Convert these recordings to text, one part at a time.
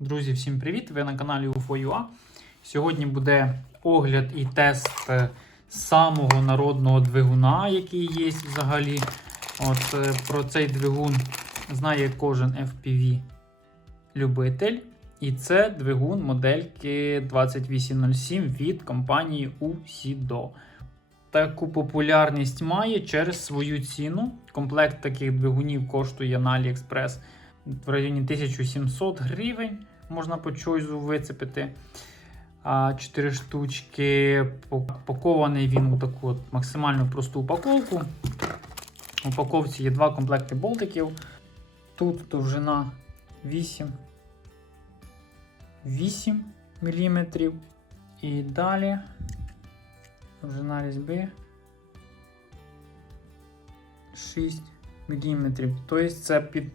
Друзі, всім привіт! Ви на каналі UFO.ua. Сьогодні буде огляд і тест е, самого народного двигуна, який є взагалі. От е, Про цей двигун знає кожен FPV-любитель. І це двигун модельки 2807 від компанії USIDO. Таку популярність має через свою ціну. Комплект таких двигунів коштує на AliExpress в районі 1700 гривень. Можна по чойзу вицепити. А 4 штучки. Пакований він у таку от максимально просту упаковку. У упаковці є два комплекти болтиків. Тут довжина 8 8 мм. І далі довжина різьби 6 мм. Тобто це під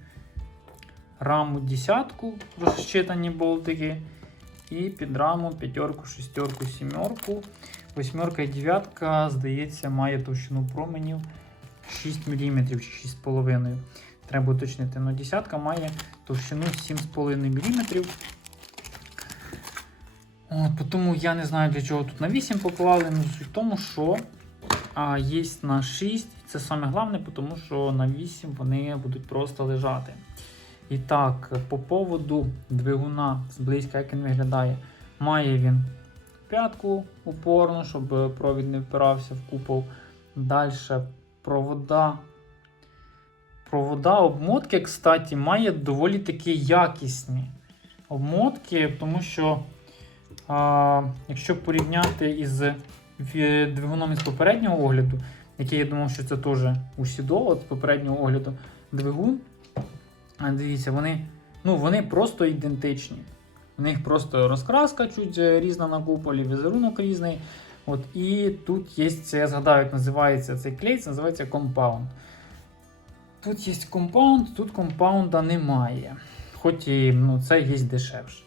раму десятку розчитані болтики. І під раму п'ятерку, шестерку, сімерку. Восьмерка і дев'ятка, здається, має товщину променів 6 мм чи 6,5 Треба уточнити. Но десятка має товщину 7,5 мм. Тому я не знаю, для чого тут на 8 поклали. Ну, суть в тому, що а, є на 6. Це саме головне, тому що на 8 вони будуть просто лежати. І так, по поводу двигуна зблизька, як він виглядає, має він п'ятку упорну, щоб провід не впирався в купол. Далі провода. Провода обмотки, кстати, має доволі такі якісні обмотки, тому що, а, якщо порівняти із двигуном із попереднього огляду, який я думав, що це теж усідо, от з попереднього огляду двигун. Дивіться, вони ну, вони просто ідентичні. У них просто розкраска чуть різна на куполі, візерунок різний. От, І тут є, я згадаю, як називається цей клей, це називається компаунд. Тут є компаунд, тут компаунда немає. Хоч і ну, це є дешевше.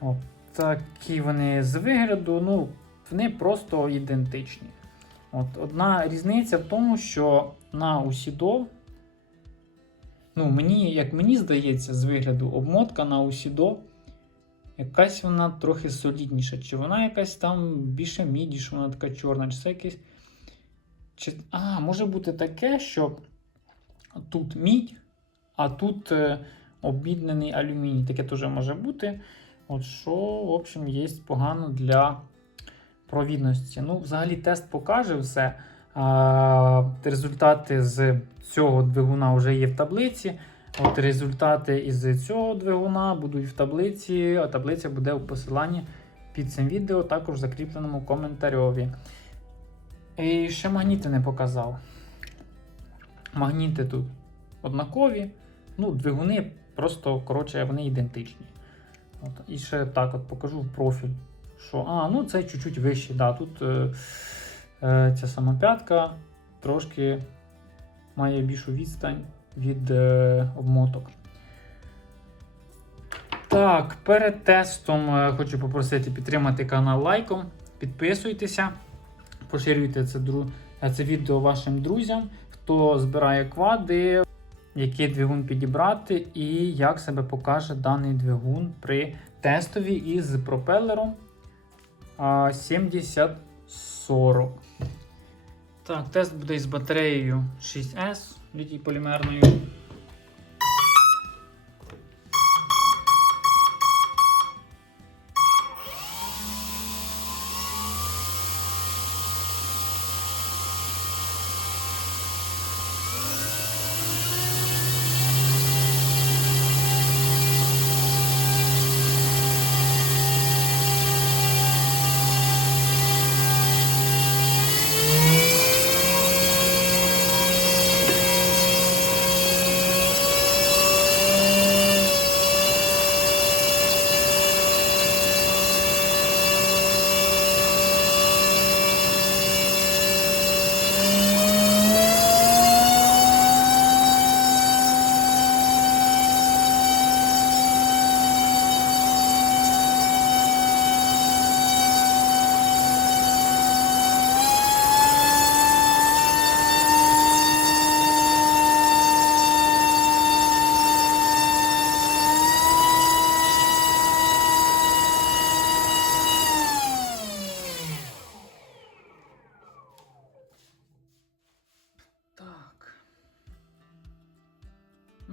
От, Такі вони з вигляду, ну, вони просто ідентичні. От, Одна різниця в тому, що на Усідов Ну, мені, як мені здається, з вигляду обмотка на Усідо, якась вона трохи солідніша. Чи вона якась там більше міді, що вона така чорна, чи це якесь. Чи... А, може бути таке, що тут мідь, а тут е, обміднений алюміній. Таке теж може бути. От що, в общем, є погано для провідності. Ну, взагалі, тест покаже все. Результати з цього двигуна вже є в таблиці. От Результати із цього двигуна будуть в таблиці, а таблиця буде у посиланні під цим відео, також в закріпленому коментарі. І ще магніти не показав. Магніти тут однакові. Ну, Двигуни просто коротше, вони ідентичні. От, І ще так от покажу в профіль. що, А, ну це чуть-чуть вище. Да, Тут е, ця сама п'ятка трошки має більшу відстань від е, обмоток. Так, перед тестом е, хочу попросити підтримати канал лайком. Підписуйтеся, поширюйте це е, це відео вашим друзям, хто збирає квади, який двигун підібрати і як себе покаже даний двигун при тестові із пропелером 7040. Так, тест буде із батареєю 6S літій полімерною.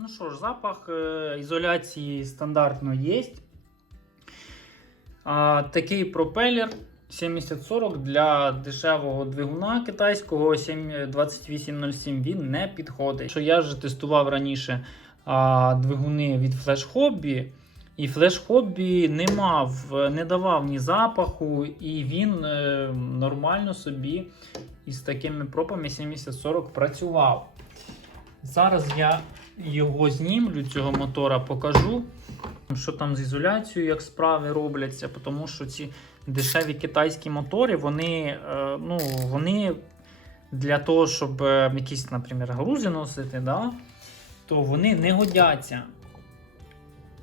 Ну що ж, запах е, ізоляції стандартно є. А, такий пропелер 7040 для дешевого двигуна китайського 2807 він не підходить. Що я вже тестував раніше а, двигуни від Flash Hobby, і Flash Hobby не мав, не давав ні запаху, і він е, нормально собі із такими пропами 7040 працював. Зараз я його знімлю, цього мотора покажу, що там з ізоляцією, як справи робляться, тому що ці дешеві китайські мотори, вони, е, ну, вони для того, щоб е, якісь, наприклад, грузи носити, да, то вони не годяться.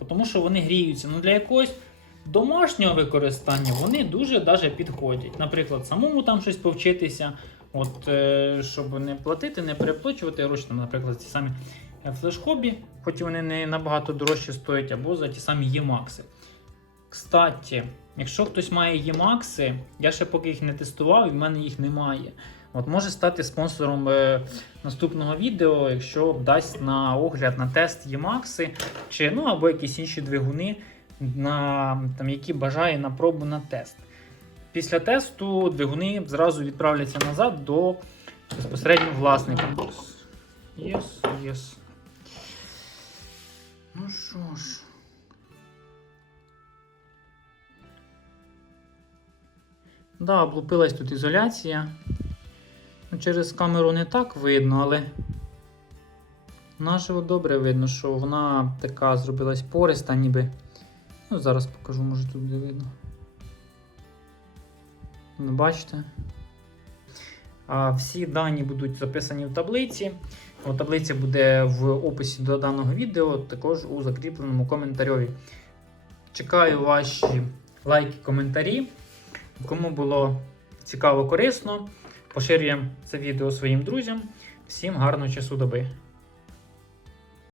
Тому що вони гріються. Ну, для якогось домашнього використання вони дуже даже підходять. Наприклад, самому там щось повчитися, от, е, щоб не платити, не переплачувати гроші, там, наприклад, ці самі флеш-хобі, хоч вони не набагато дорожче стоять, або за ті самі Ємакси. Кстати, якщо хтось має Ємакси, я ще поки їх не тестував, і в мене їх немає. От може стати спонсором е, наступного відео, якщо дасть на огляд на тест Ємакси, чи ну або якісь інші двигуни, на, там, які бажає на пробу на тест. Після тесту двигуни зразу відправляться назад до безпосередньо власника. Yes, yes. Ну що ж. Да, облупилась тут ізоляція. Ну, через камеру не так видно, але наживо добре видно, що вона така зробилась пориста, ніби. Ну, зараз покажу, може тут буде видно. Ну, бачите? А всі дані будуть записані в таблиці. О, Таблиця буде в описі до даного відео, також у закріпленому коментарі. Чекаю ваші лайки, коментарі. Кому було цікаво, корисно, поширюємо це відео своїм друзям. Всім гарного часу доби!